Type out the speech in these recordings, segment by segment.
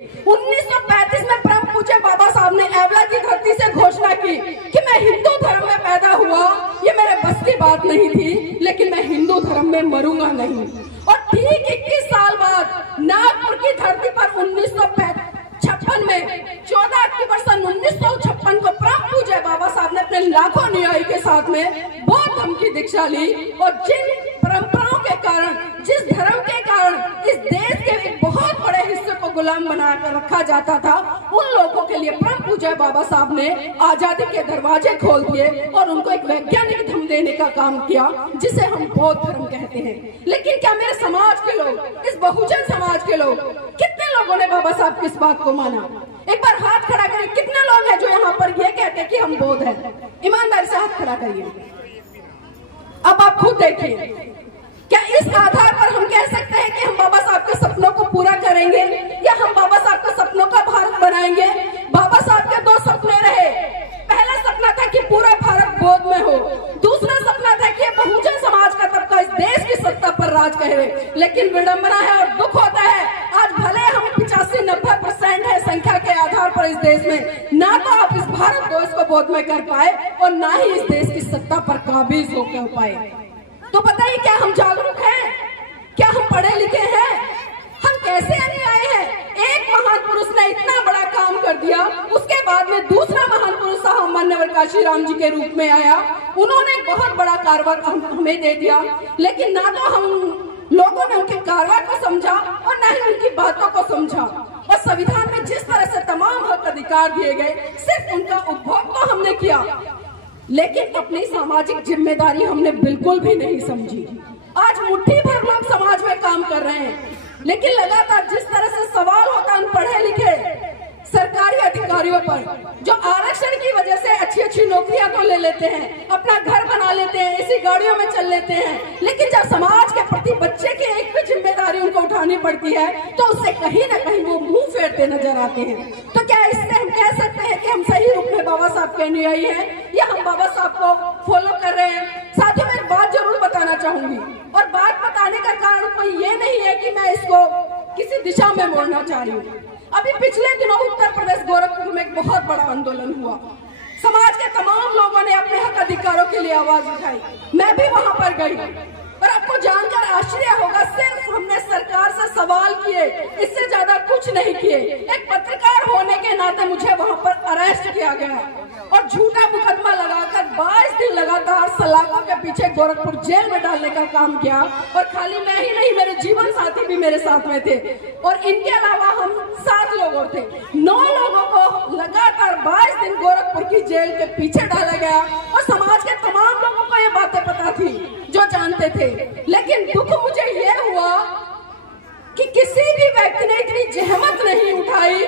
1935 में परम पूज्य बाबा साहब ने एवला की धरती से घोषणा की कि मैं हिंदू धर्म में पैदा हुआ, ये मेरे बस की बात नहीं थी, लेकिन मैं हिंदू धर्म में मरूंगा नहीं। और ठीक 21 साल बाद नागपुर की धरती पर 1956 में 14 अक्टूबर सन 1956 को परम पूज्य बाबा साहब ने अपने लाखों अनुयायी के साथ में बौद्ध धर्म की दीक्षा ली। और जिन परंपराओं के कारण, जिस धर्म के कारण इस देश के एक बहुत बड़े हिस्से को गुलाम बनाकर रखा जाता था, उन लोगों के लिए परम पूज्य बाबा साहब ने आजादी के दरवाजे खोल दिए और उनको एक वैज्ञानिक धर्म देने का काम किया, जिसे हम बौद्ध धर्म कहते हैं। लेकिन क्या मेरे समाज के लोग, इस बहुजन समाज के लोग, कितने लोगों ने बाबा साहब की इस बात को माना? एक बार हाथ खड़ा करें, कितने लोग हैं जो यहाँ पर ये कहते हैं कि हम बौद्ध हैं? ईमानदारी से हाथ खड़ा करिए। अब आप खुद देखिए, क्या इस आधार पर हम कह सकते हैं कि हम बाबा साहब के सपनों को पूरा करेंगे, या हम बाबा साहब के सपनों का भारत बनाएंगे? बाबा साहब के दो सपने रहे। पहला सपना था कि पूरा भारत बौद्ध में हो, दूसरा सपना था कि बहुजन समाज का तबका इस देश की सत्ता पर राज करे। लेकिन विडंबना है और दुख होता है, आज भले हम 85-90% है संख्या के आधार पर इस देश में, ना तो आप इस भारत देश को बौद्ध में कर पाए और ना ही इस देश की सत्ता पर काबिज होकर पाए। तो बताइए, क्या हम जागरूक हैं? क्या हम पढ़े लिखे हैं? हम कैसे अनुयायी हैं? एक महान पुरुष ने इतना बड़ा काम कर दिया, उसके बाद में दूसरा महान पुरुष साहब मान्यवर काशीराम जी के रूप में आया, उन्होंने एक बहुत बड़ा कारवार हमें दे दिया। लेकिन ना तो हम लोगों ने उनके कारवार को समझा और ना ही उनकी बातों को समझा। और संविधान में जिस तरह से तमाम हक अधिकार दिए गए, सिर्फ उनका उपभोग तो हमने किया, लेकिन अपनी सामाजिक जिम्मेदारी हमने बिल्कुल भी नहीं समझी। आज मुट्ठी भर लोग समाज में काम कर रहे हैं, लेकिन लगातार जिस तरह से सवाल होता है पढ़े लिखे सरकारी अधिकारियों पर, जो आरक्षण की वजह से अच्छी अच्छी नौकरियां तो ले लेते हैं, अपना घर बना लेते हैं, इसी गाड़ियों में चल लेते हैं, लेकिन जब समाज के प्रति बच्चे की एक भी जिम्मेदारी उनको उठानी पड़ती है तो उससे कहीं ना कहीं वो मुंह फेरते नजर आते हैं। तो क्या इससे हम कह सकते हैं कि हम सही रूप में बाबा साहब के अनुयायी हैं, या हम बाबा साहब को फॉलो कर रहे हैं? साथियों, मैं एक बात जरूर बताना चाहूंगी, और बात बताने का कारण कोई ये नहीं है कि मैं इसको किसी दिशा में मोड़ना चाह रही हूँ। अभी पिछले दिनों उत्तर प्रदेश गोरखपुर में एक बहुत बड़ा आंदोलन हुआ। समाज के तमाम लोगों ने अपने हक अधिकारों के लिए आवाज उठाई। मैं भी वहां पर गई और आपको जानकर आश्चर्य होगा, सिर्फ हमने सरकार से सवाल किए, इससे ज्यादा कुछ नहीं किए। एक पत्रकार होने के नाते मुझे वहां पर अरेस्ट किया गया और झूठा मुकदमा लगाकर 22 दिन लगातार सलाखों के पीछे गोरखपुर जेल में डालने का काम किया। और खाली मैं ही नहीं, मेरे जीवन साथी भी मेरे साथ में थे, और इनके अलावा हम 7 लोग और थे। 9 लोगों को लगातार 22 दिन गोरखपुर की जेल के पीछे डाला गया। और समाज के तमाम लोगों को ये बातें पता थी, जो जानते थे। लेकिन दुख मुझे ये हुआ कि किसी भी व्यक्ति ने इतनी जहमत नहीं उठाई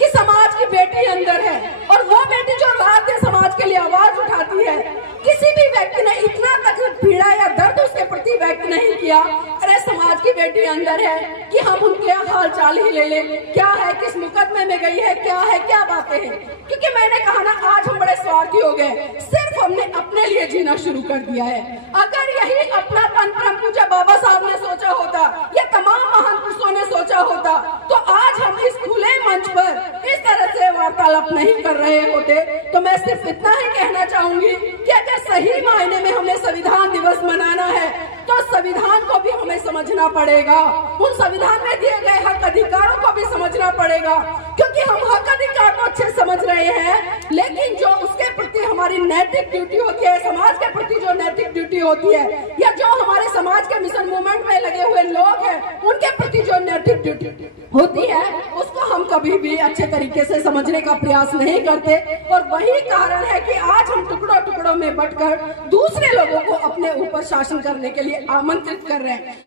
कि समाज की बेटी अंदर है, और वो बेटी जो रात दिन समाज के लिए आवाज उठाती है, किसी भी व्यक्ति ने इतना तक पीड़ा या दर्द उसके प्रति व्यक्त नहीं किया। अरे समाज की बेटी अंदर है कि हम उनके हाल चाल ही ले लें, क्या है, किस मुकदमे में गई है, क्या है, क्या बातें हैं। क्योंकि मैंने कहा ना, आज हम बड़े स्वार्थी हो गए, सिर्फ हमने अपने लिए जीना शुरू कर दिया है। अगर यही अपनापन परम पूज्य बाबा साहब ने सोचा होता, या तमाम महान पुरुषों ने सोचा होता, तो आज हम इस खुले मंच पर इस तरह से वार्तालाप नहीं कर रहे होते। तो मैं सिर्फ इतना ही कहना चाहूंगी कि अगर सही मायने में हमें संविधान दिवस मनाना है, तो संविधान को भी हमें समझना पड़ेगा, उन संविधान में दिए गए हक अधिकारों को भी समझना पड़ेगा। क्योंकि हम हक अधिकार को अच्छे समझ रहे हैं, लेकिन जो उसके प्रति हमारी नैतिक ड्यूटी होती है, समाज के प्रति जो नैतिक ड्यूटी होती है, या जो हमारे समाज के मिशन मूवमेंट में लगे हुए लोग हैं, उनके प्रति जो नैतिक ड्यूटी होती है, उसको हम कभी भी अच्छे तरीके से समझने का प्रयास नहीं करते। और वही कारण है कि आज हम टुकड़ों टुकड़ों में बंटकर दूसरे लोगों को अपने ऊपर शासन करने के लिए आमंत्रित कर रहे हैं।